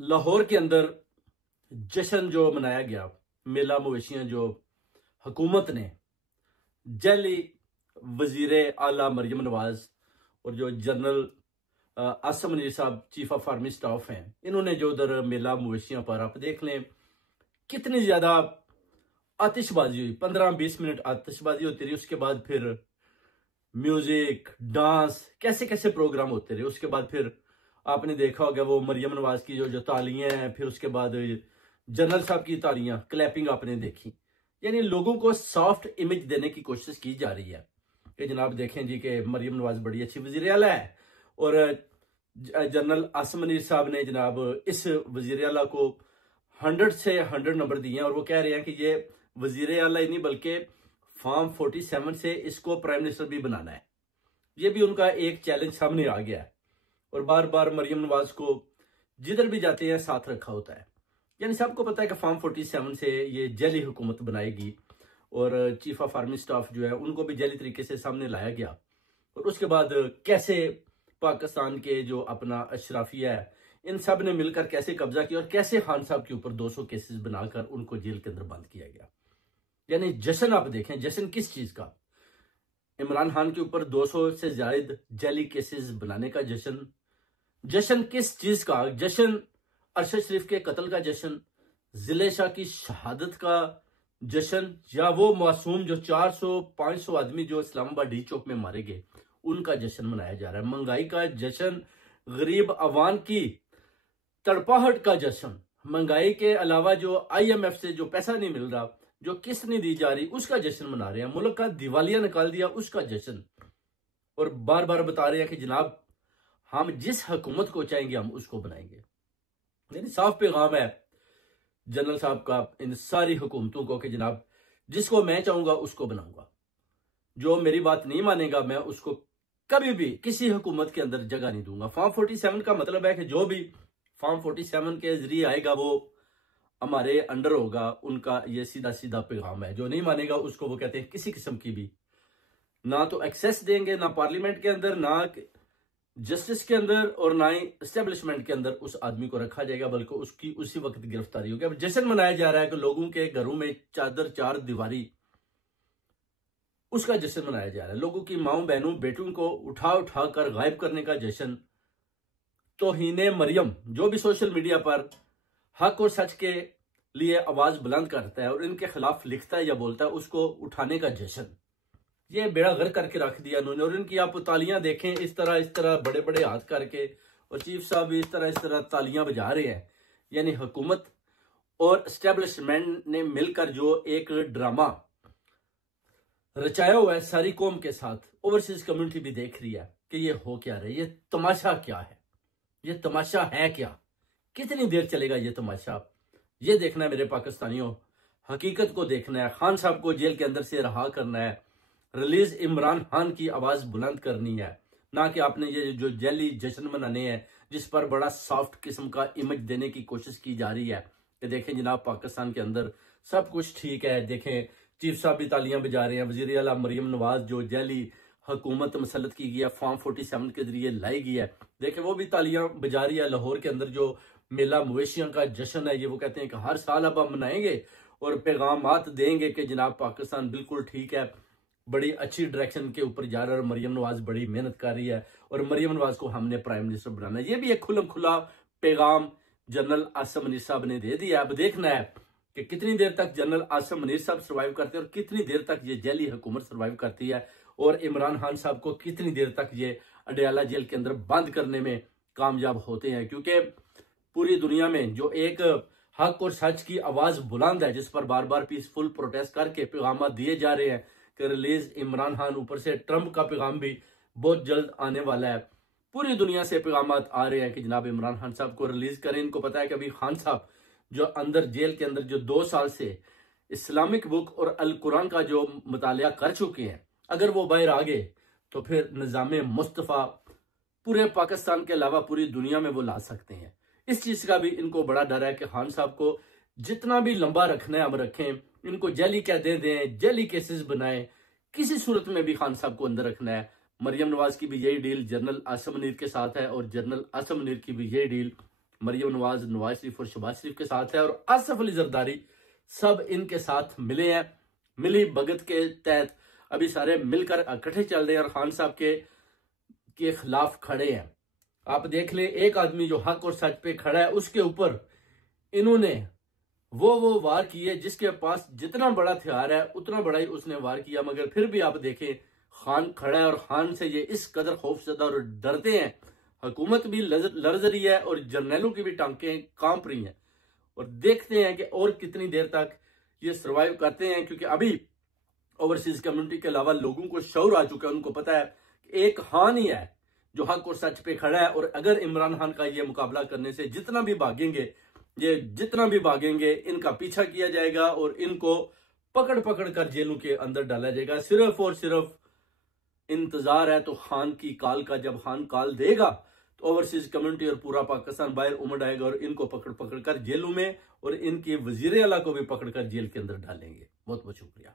लाहौर के अंदर जश्न जो मनाया गया, मेला मवेशियां जो हुकूमत ने जैली वजीर आला मरियम नवाज और जो जनरल आसम मनीर साहब चीफ ऑफ आर्मी स्टाफ हैं, इन्होंने जो उधर मेला मवेशियों पर आप देख लें कितनी ज्यादा आतिशबाजी हुई। 15-20 मिनट आतिशबाजी होती रही, उसके बाद फिर म्यूजिक, डांस, कैसे कैसे प्रोग्राम होते रहे। उसके बाद फिर आपने देखा होगा वो मरियम नवाज की जो तालियां हैं, फिर उसके बाद जनरल साहब की तालियां, क्लैपिंग आपने देखी। यानी लोगों को सॉफ्ट इमेज देने की कोशिश की जा रही है कि जनाब देखें जी कि मरियम नवाज बड़ी अच्छी वजीर आला है। और जनरल आसम मनीर साहब ने जनाब इस वजीर आला को 100 से 100 नंबर दिए हैं और वो कह रहे हैं कि ये वजीर आला ही नहीं बल्कि फॉर्म 47 से इसको प्राइम मिनिस्टर भी बनाना है। ये भी उनका एक चैलेंज सामने आ गया है और बार बार मरियम नवाज को जिधर भी जाते हैं साथ रखा होता है। यानी सबको पता है कि फॉर्म 47 से ये जैली हुकूमत बनाएगी और चीफ ऑफ आर्मी स्टाफ जो है उनको भी जैली तरीके से सामने लाया गया। और उसके बाद कैसे पाकिस्तान के जो अपना अशराफिया है, इन सब ने मिलकर कैसे कब्जा किया और कैसे खान साहब के ऊपर 200 केसेस बनाकर उनको जेल के अंदर बंद किया गया। यानी जश्न आप देखें, जश्न किस चीज का? इमरान खान के ऊपर 200 से ज्यादा जैली केसेस बनाने का जश्न। जश्न किस चीज का? जश्न अरशद शरीफ के कत्ल का जश्न, जिले शाह की शहादत का जश्न, या वो मासूम जो 400-500 आदमी जो इस्लामाबाद डी चौक में मारे गए उनका जश्न मनाया जा रहा है। महंगाई का जश्न, गरीब अवाम की तड़पाहट का जश्न, महंगाई के अलावा जो IMF से जो पैसा नहीं मिल रहा, जो किस्त नहीं दी जा रही, उसका जश्न मना रहे हैं। मुल्क का दिवालिया निकाल दिया, उसका जश्न। और बार बार बता रहे हैं कि जनाब हम जिस हुकूमत को चाहेंगे हम उसको बनाएंगे। यानी साफ पैगाम है जनरल साहब का इन सारी हुकूमतों को कि जनाब जिसको मैं चाहूंगा उसको बनाऊंगा, जो मेरी बात नहीं मानेगा मैं उसको कभी भी किसी हुकूमत के अंदर जगह नहीं दूंगा। फॉर्म 47 का मतलब है कि जो भी फॉर्म 47 के जरिए आएगा वो हमारे अंडर होगा, उनका ये सीधा सीधा पैगाम है। जो नहीं मानेगा उसको वो कहते हैं किसी किस्म की भी ना तो एक्सेस देंगे, ना पार्लियामेंट के अंदर, ना जस्टिस के अंदर, और ना ही एस्टेब्लिशमेंट के अंदर उस आदमी को रखा जाएगा, बल्कि उसकी उसी वक्त गिरफ्तारी होगी। अब जश्न मनाया जा रहा है कि लोगों के घरों में चादर चार दीवारी, उसका जश्न मनाया जा रहा है। लोगों की माओ बहनों बेटों को उठा उठा कर गायब करने का जश्न। तौहीने मरियम जो भी सोशल मीडिया पर हक और सच के लिए आवाज बुलंद करता है और इनके खिलाफ लिखता है या बोलता है, उसको उठाने का जश्न। ये बेड़ा गर्क करके रख दिया उन्होंने। और इनकी आप तालियां देखें, इस तरह बड़े बड़े हाथ करके, और चीफ साहब भी इस तरह तालियां बजा रहे हैं। यानी हुकूमत और एस्टेब्लिशमेंट ने मिलकर जो एक ड्रामा रचाया हुआ है सारी कौम के साथ, ओवरसीज कम्युनिटी भी देख रही है कि ये हो क्या रहा है, ये तमाशा क्या है, ये तमाशा है क्या, कितनी देर चलेगा ये तमाशा। ये देखना है मेरे पाकिस्तानियों, हकीकत को देखना है। खान साहब को जेल के अंदर से रहा करना है, रिलीज इमरान खान की आवाज बुलंद करनी है, ना कि आपने ये जो जैली जश्न मनाने हैं जिस पर बड़ा सॉफ्ट किस्म का इमेज देने की कोशिश की जा रही है कि देखें जनाब पाकिस्तान के अंदर सब कुछ ठीक है। देखें चीफ साहब भी तालियां बजा रहे हैं, वजीर आला मरियम नवाज जो जैली हुकूमत मसलत की गई है, फॉर्म 47 के जरिए लाई गई है, देखें वो भी तालियां बजा रही है। लाहौर के अंदर जो मेला मवेशियों का जश्न है, ये वो कहते हैं कि हर साल अब हम मनाएंगे और पैगामात देंगे कि जनाब पाकिस्तान बिल्कुल ठीक है, बड़ी अच्छी डायरेक्शन के ऊपर जा रहा है और मरियम नवाज बड़ी मेहनत कर रही है और मरियम नवाज को हमने प्राइम मिनिस्टर बनाना है। ये भी एक खुलम खुला पैगाम जनरल आसम मनीर साहब ने दे दिया। अब देखना है कि कितनी देर तक जनरल आसम मनीर साहब सर्वाइव करते हैं और कितनी देर तक ये जैली हुकूमत सर्वाइव करती है, और इमरान खान साहब को कितनी देर तक ये अडयाला जेल के अंदर बंद करने में कामयाब होते हैं। क्योंकि पूरी दुनिया में जो एक हक और सच की आवाज बुलंद है, जिस पर बार बार पीसफुल प्रोटेस्ट करके पैगाम दिए जा रहे हैं कि रिलीज इमरान खान, ऊपर से ट्रंप का पैगाम भी बहुत जल्द आने वाला है। पूरी दुनिया से पैगाम आ रहे हैं कि जनाब इमरान खान साहब को रिलीज करें। इनको पता है कि अभी खान साहब जो अंदर जेल के अंदर जो 2 साल से इस्लामिक बुक और अल कुरान का जो मुतालिया कर चुके हैं, अगर वो बाहर आ गए तो फिर निजाम मुस्तफा पूरे पाकिस्तान के अलावा पूरी दुनिया में वो ला सकते हैं। इस चीज का भी इनको बड़ा डर है कि खान साहब को जितना भी लंबा रखना है हम रखें, इनको जैली क्या दे दें, जैली केसेस बनाएं, किसी सूरत में भी खान साहब को अंदर रखना है। मरियम नवाज की भी यही डील जनरल आसम मनीर के साथ है और जनरल आसम मनीर की भी यही डील मरियम नवाज, नवाज शरीफ और शहबाज शरीफ के साथ है, और आसिफ अली जरदारी सब इनके साथ मिले हैं। मिली भगत के तहत अभी सारे मिलकर इकट्ठे चल रहे हैं और खान साहब के खिलाफ खड़े हैं। आप देख लें, एक आदमी जो हक और सच पे खड़ा है उसके ऊपर इन्होंने वो वार किए जिसके पास जितना बड़ा हथियार है उतना बड़ा ही उसने वार किया, मगर फिर भी आप देखें खान खड़ा है और खान से ये इस कदर खौफजदा और डरते हैं। हुकूमत भी लर्ज रही है और जर्नैलों की भी टांकें कांप रही हैं, और देखते हैं कि और कितनी देर तक ये सर्वाइव करते हैं, क्योंकि अभी ओवरसीज कम्युनिटी के अलावा लोगों को शऊर आ चुका है। उनको पता है कि एक खान ही है जो हक और सच पे खड़ा है, और अगर इमरान खान का ये मुकाबला करने से जितना भी भागेंगे इनका पीछा किया जाएगा और इनको पकड़ पकड़ कर जेलों के अंदर डाला जाएगा। सिर्फ और सिर्फ इंतजार है तो खान की काल का। जब खान काल देगा तो ओवरसीज कम्युनिटी और पूरा पाकिस्तान बाहर उमड़ आएगा और इनको पकड़ पकड़ कर जेलों में, और इनके वजीर आला को भी पकड़ कर जेल के अंदर डालेंगे। बहुत बहुत शुक्रिया।